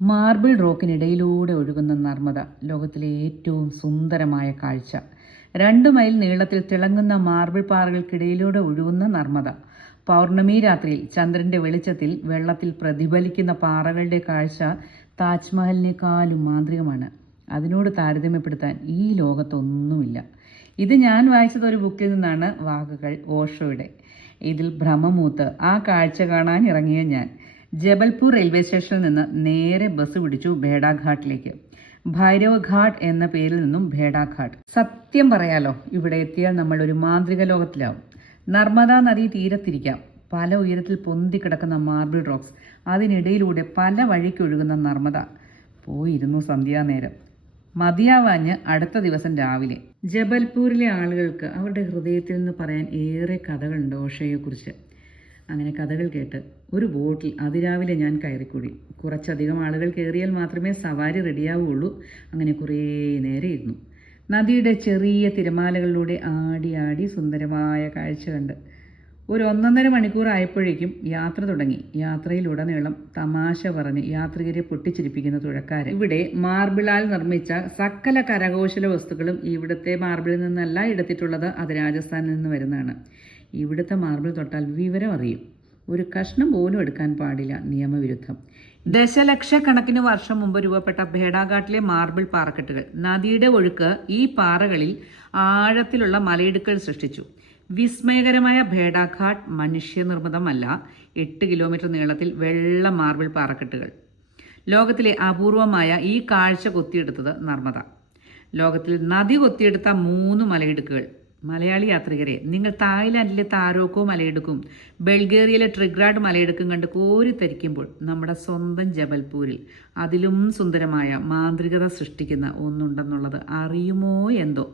Marble റോക്കിനിടയിലൂടെ ഒഴുകുന്ന നർമ്മദ ലോകത്തിലെ ഏറ്റവും സുന്ദരമായ കാഴ്ച. 2 മൈൽ നീളത്തിൽ തിളങ്ങുന്ന മാർബിൾ പാറകൾക്കിടയിലൂടെ ഒഴുകുന്ന നർമ്മദ. പൗർണമി രാത്രിയിൽ ചന്ദ്രന്റെ വെളിച്ചത്തിൽ വെള്ളത്തിൽ പ്രതിഫലിക്കുന്ന പാറകളുടെ കാഴ്ച താജ്മഹലിനേക്കാളും മാന്ത്രികമാണ്. അതിനോട് താരതമ്യപ്പെടുത്താൻ ഈ ലോകത്തൊന്നുമില്ല. ഇത് ഞാൻ വായിച്ചത് ഒരു ബുക്കിൽ നിന്നാണ്. വാക്കുകൾ ഓഷോയുടെ. ഇതിൽ ഭ്രമമൂത്ത് ആ കാഴ്ച കാണാൻ ഇറങ്ങിയ ഞാൻ ജബൽപൂർ റെയിൽവേ സ്റ്റേഷനിൽ നിന്ന് നേരെ ബസ് പിടിച്ചു ഭേഡാഘാട്ടിലേക്ക്. ഭൈരവ് ഘാട്ട് എന്ന പേരിൽ നിന്നും ഭേഡാഘാട്ട്. സത്യം പറയാലോ, ഇവിടെ എത്തിയാൽ നമ്മൾ ഒരു മാന്ത്രിക ലോകത്തിലാവും. നർമ്മദാ നദി തീരത്തിരിക്കാം. പല ഉയരത്തിൽ പൊന്തിക്കിടക്കുന്ന മാർബിൾ റോക്സ്, അതിനിടയിലൂടെ പല വഴിക്കൊഴുകുന്ന നർമ്മദ. പോയിരുന്നു സന്ധ്യാനേരം. മതിയാവാഞ്ഞ് അടുത്ത ദിവസം രാവിലെ. ജബൽപൂരിലെ ആളുകൾക്ക് അവരുടെ ഹൃദയത്തിൽ നിന്ന് പറയാൻ ഏറെ കഥകളുണ്ട് ഓഷയെക്കുറിച്ച്. അങ്ങനെ കഥകൾ കേട്ട് ഒരു ബോട്ടിൽ അതിരാവിലെ ഞാൻ കയറിക്കൂടി. കുറച്ചധികം ആളുകൾ കയറിയാൽ മാത്രമേ സവാരി റെഡിയാവുകയുള്ളൂ. അങ്ങനെ കുറേ നേരെ ഇരുന്നു. നദിയുടെ ചെറിയ തിരമാലകളിലൂടെ ആടി ആടി സുന്ദരമായ കാഴ്ച കണ്ട് ഒരു 1.5 മണിക്കൂർ ആയപ്പോഴേക്കും യാത്ര തുടങ്ങി. യാത്രയിലുടനീളം തമാശ പറഞ്ഞ് യാത്രികരെ പൊട്ടിച്ചിരിപ്പിക്കുന്ന തുഴക്കാരൻ. ഇവിടെ മാർബിളാൽ നിർമ്മിച്ച സകല കരകൗശല വസ്തുക്കളും ഇവിടുത്തെ മാർബിളിൽ നിന്നല്ല എടുത്തിട്ടുള്ളത്. അത് രാജസ്ഥാനിൽ നിന്ന് വരുന്നതാണ്. ഇവിടുത്തെ മാർബിൾ തൊട്ടാൽ വിവരം അറിയും. ഒരു കഷ്ണം പോലും എടുക്കാൻ പാടില്ല, നിയമവിരുദ്ധം. ദശലക്ഷക്കണക്കിന് വർഷം മുമ്പ് രൂപപ്പെട്ട ഭേഡാഘാട്ടിലെ മാർബിൾ പാറക്കെട്ടുകൾ. നദിയുടെ ഒഴുക്ക് ഈ പാറകളിൽ ആഴത്തിലുള്ള മലയിടുക്കുകൾ സൃഷ്ടിച്ചു. വിസ്മയകരമായ ഭേഡാഘാട്ട് മനുഷ്യനിർമ്മിതമല്ല. 8 കിലോമീറ്റർ നീളത്തിൽ വെള്ള മാർബിൾ പാറക്കെട്ടുകൾ. ലോകത്തിലെ അപൂർവമായ ഈ കാഴ്ച കൊത്തിയെടുത്തത് നർമ്മദ. ലോകത്തിൽ നദി കൊത്തിയെടുത്ത 3 മലയിടുക്കുകൾ. മലയാളി യാത്രികരെ, നിങ്ങൾ തായ്ലാൻഡിലെ താരോക്കോ മലയിടുക്കും ബൾഗേറിയയിലെ ട്രിഗ്രാഡ് മലയിടുക്കും കണ്ട് കോരിത്തരിക്കുമ്പോൾ നമ്മുടെ സ്വന്തം ജബൽപൂരിൽ അതിലും സുന്ദരമായ മാന്ത്രികത സൃഷ്ടിക്കുന്ന ഒന്നുണ്ടെന്നുള്ളത് അറിയുമോ എന്തോ.